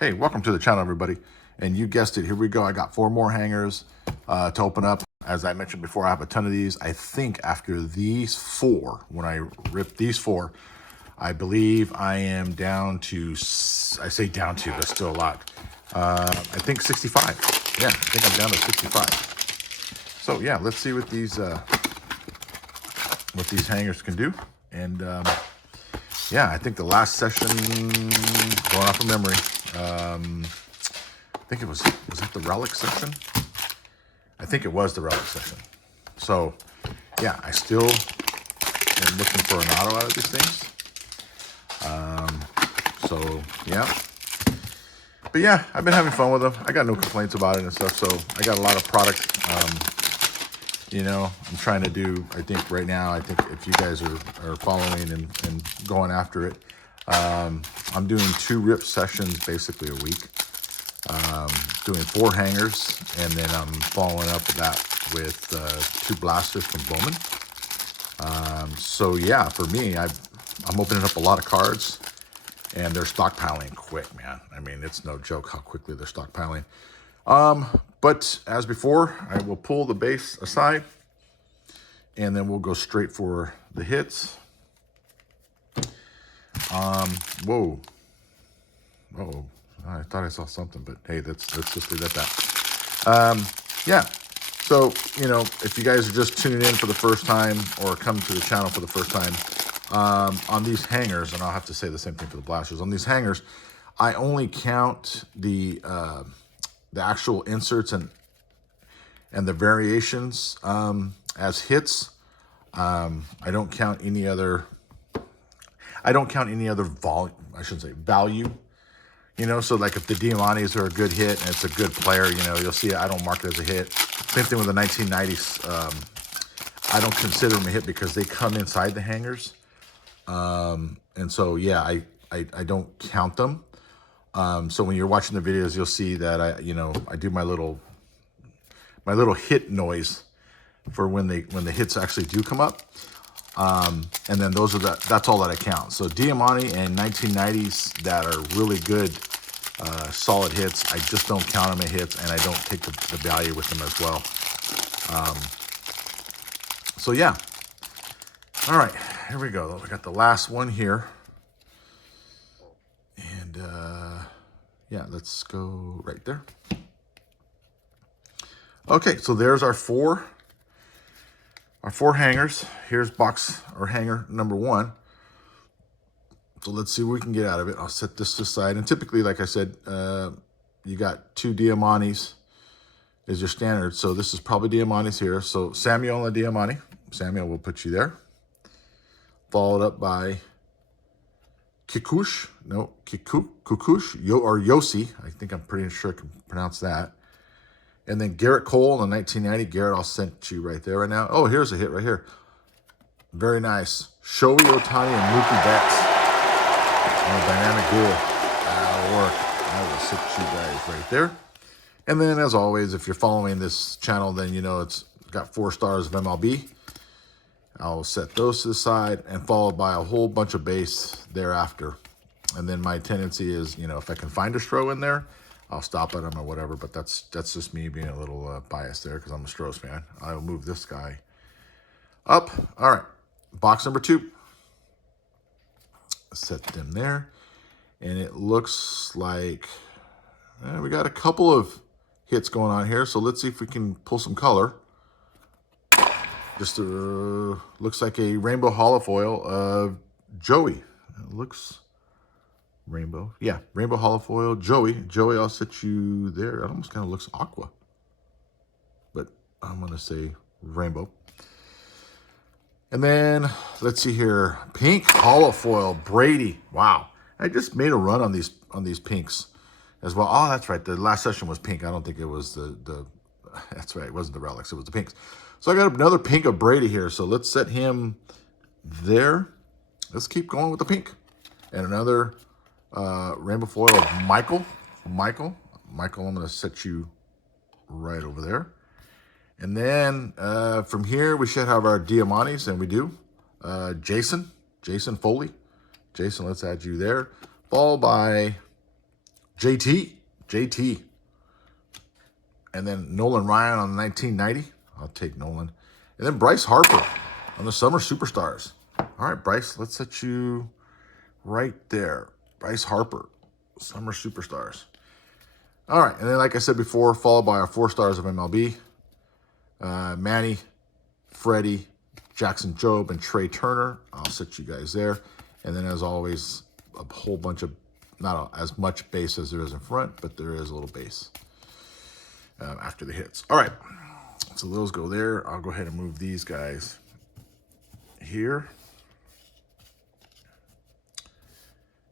Hey, welcome to the channel, everybody. And you guessed it, here we go. I got 4 more hangers to open up. As I mentioned before, I have a ton of these. I think after these 4, when I rip these 4, I believe I am down to, I say down to, but still a lot. I think 65. Yeah, I think I'm down to 65. So yeah, let's see what these hangers can do. And yeah, I think the last session, going off of memory, I think it was it the relic session? I think it was the relic session. So yeah, I still am looking for an auto out of these things. So yeah, but yeah, I've been having fun with them. I got no complaints about it and stuff. So I got a lot of product. You know, I'm trying to do, I think right now, I think if you guys are following and going after it, I'm doing 2 rip sessions basically a week. Doing 4 hangers, and then I'm following up that with 2 blasters from Bowman. So yeah, for me, I'm opening up a lot of cards, and they're stockpiling quick, man. I mean, it's no joke how quickly they're stockpiling. But as before, I will pull the base aside, and then we'll go straight for the hits. Whoa. Uh-oh. I thought I saw something, but hey, let's just leave it at that. Yeah. So, you know, if you guys are just tuning in for the first time or come to the channel for the first time, on these hangers, and I'll have to say the same thing for the blasters, on these hangers, I only count the actual inserts and the variations as hits. I don't count any other volume, I shouldn't say value. You know, so like if the Diamantes are a good hit and it's a good player, you know, you'll see I don't mark it as a hit. Same thing with the 1990s. I don't consider them a hit because they come inside the hangers. And so, yeah, I don't count them. So when you're watching the videos, you'll see that I do my little hit noise for when the hits actually do come up. And then that's all that I count. So Diamante and 1990s that are really good, solid hits, I just don't count them as hits, and I don't take the value with them as well. So yeah. All right, here we go. We got the last one here. And yeah, let's go right there. Okay, so there's our 4 hangers. Here's box or hanger number 1. So let's see what we can get out of it. I'll set this aside. And typically, like I said, you got 2 Diamantes is your standard. So this is probably Diamantes here. So Samuel and Diamante. Samuel will put you there. Followed up by Kikush. No, Kukush. Or Yossi. I think I'm pretty sure I can pronounce that. And then Garrett Cole in the 1990. Garrett, I'll send you right there right now. Oh, here's a hit right here. Very nice. Shohei Ohtani and Mookie Betts. Oh, dynamic duel. That'll work. I will sit you guys right there. And then, as always, if you're following this channel, then you know it's got 4 stars of MLB. I'll set those to the side and followed by a whole bunch of base thereafter. And then my tendency is, you know, if I can find a Stro in there, I'll stop at them or whatever, but that's just me being a little biased there because I'm a Stros fan. I'll move this guy up. All right, box number 2. Set them there. And it looks like we got a couple of hits going on here, so let's see if we can pull some color. Just looks like a rainbow holofoil of Joey. It looks... rainbow. Yeah, rainbow holofoil. Joey, I'll set you there. It almost kind of looks Aqua. But I'm going to say rainbow. And then, let's see here. Pink holofoil. Brady. Wow. I just made a run on these pinks as well. Oh, that's right. The last session was pink. I don't think it was the that's right. It wasn't the relics. It was the pinks. So I got another pink of Brady here. So let's set him there. Let's keep going with the pink. And another... rainbow foil of Michael, I'm going to set you right over there. And then from here, we should have our Diamantes, and we do. Jason Foley. Jason, let's add you there. Followed by JT. And then Nolan Ryan on the 1990. I'll take Nolan. And then Bryce Harper on the Summer Superstars. All right, Bryce, let's set you right there. Bryce Harper, Summer Superstars. All right, and then like I said before, followed by our 4 stars of MLB. Manny, Freddie, Jackson Jobe, and Trey Turner. I'll set you guys there. And then as always, a whole bunch of, not as much base as there is in front, but there is a little base after the hits. All right, so those go there. I'll go ahead and move these guys here.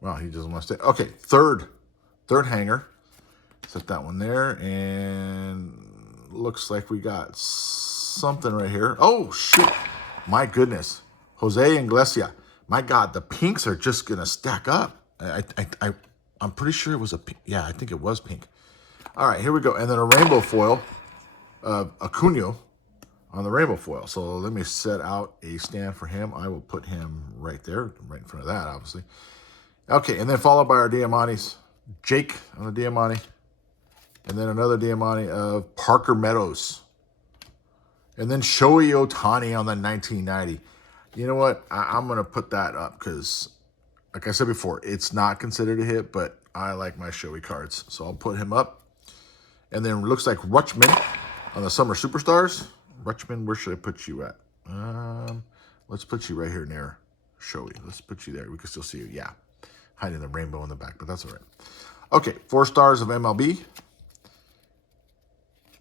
Well, he doesn't want to stay. Okay, third hanger. Set that one there, and looks like we got something right here. Oh, shoot. My goodness. Jose Iglesias. My God, the pinks are just going to stack up. I'm pretty sure it was a pink. Yeah, I think it was pink. All right, here we go. And then a rainbow foil of Acuna on the rainbow foil. So let me set out a stand for him. I will put him right there, right in front of that, obviously. Okay, and then followed by our Diamantes. Jake on the Diamante. And then another Diamante of Parker Meadows. And then Shohei Ohtani on the 1990. You know what? I'm going to put that up because, like I said before, it's not considered a hit, but I like my Shohei cards. So I'll put him up. And then it looks like Rutschman on the Summer Superstars. Rutschman, where should I put you at? Let's put you right here near Shohei. Let's put you there. We can still see you. Yeah. Hiding the rainbow in the back, but that's all right. Okay, 4 stars of MLB.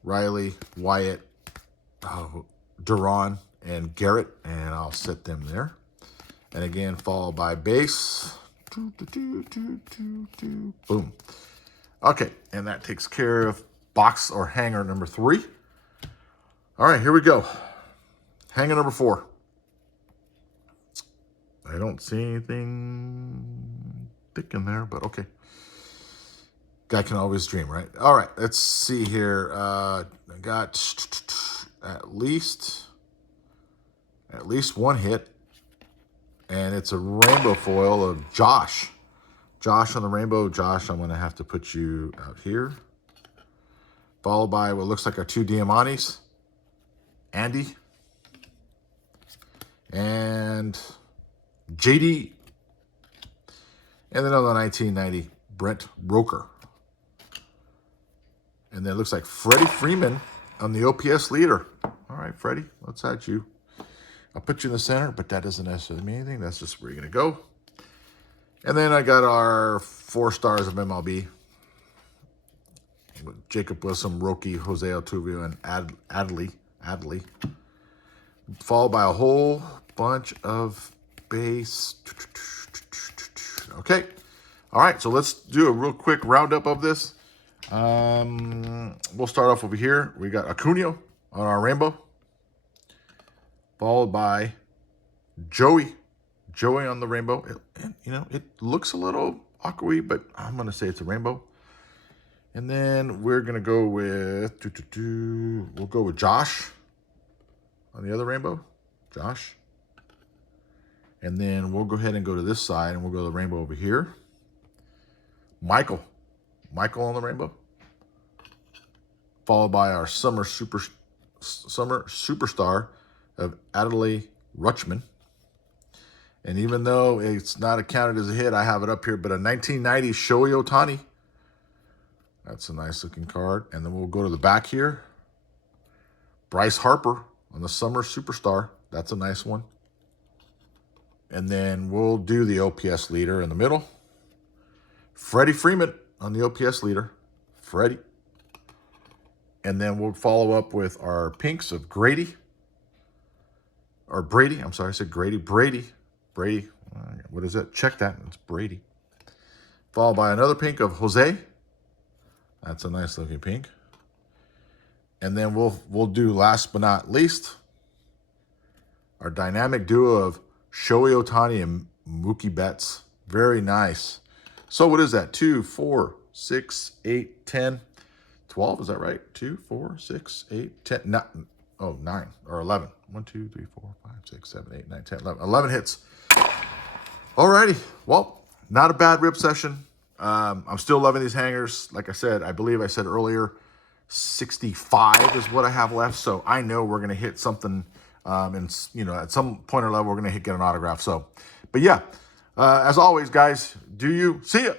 Riley, Wyatt, Duran, and Garrett, and I'll set them there. And again, followed by base. Boom. Okay, and that takes care of box or hanger number 3. All right, here we go. Hanger number 4. I don't see anything thick in there, but okay. Guy can always dream, right? All right, let's see here. I got at least 1 hit, and it's a rainbow foil of Josh. Josh on the rainbow. Josh, I'm going to have to put you out here. Followed by what looks like our 2 Diamantes. Andy. And JD. And then on the 1990, Brent Roker. And then it looks like Freddie Freeman on the OPS leader. All right, Freddie, let's add you. I'll put you in the center, but that doesn't necessarily mean anything. That's just where you're going to go. And then I got our 4 stars of MLB. Jacob Wilson, Roki, Jose Altuve, and Adley. Followed by a whole bunch of base. Okay. All right, so let's do a real quick roundup of this. We'll start off over here. We got Acuna on our rainbow. Followed by Joey on the rainbow. It looks a little aqua-y, but I'm going to say it's a rainbow. And then we're going to go with, we'll go with Josh on the other rainbow. Josh. And then we'll go ahead and go to this side, and we'll go to the rainbow over here. Michael on the rainbow. Followed by our Summer Superstar of Adley Rutschman. And even though it's not accounted as a hit, I have it up here, but a 1990 Shohei Ohtani. That's a nice looking card. And then we'll go to the back here. Bryce Harper on the Summer Superstar. That's a nice one. And then we'll do the OPS leader in the middle. Freddie Freeman on the OPS leader. Freddie. And then we'll follow up with our pinks of Grady. Or Brady. I'm sorry, I said Grady. Brady. What is that? Check that. It's Brady. Followed by another pink of Jose. That's a nice looking pink. And then we'll do, last but not least, our dynamic duo of Shohei Ohtani and Mookie Betts. Very nice. So what is that? 2, 4, 6, 8, 10, 12. Is that right? 2, 4, 6, 8, 10. 9 or 11. 1, 2, 3, 4, 5, 6, 7, 8, 9, 10, 11. 11 hits. Alrighty. Well, not a bad rip session. I'm still loving these hangers. Like I said, I believe I said earlier, 65 is what I have left. So I know we're going to hit something, and at some point or level, we're going to get an autograph. So, but yeah, as always, guys, see ya.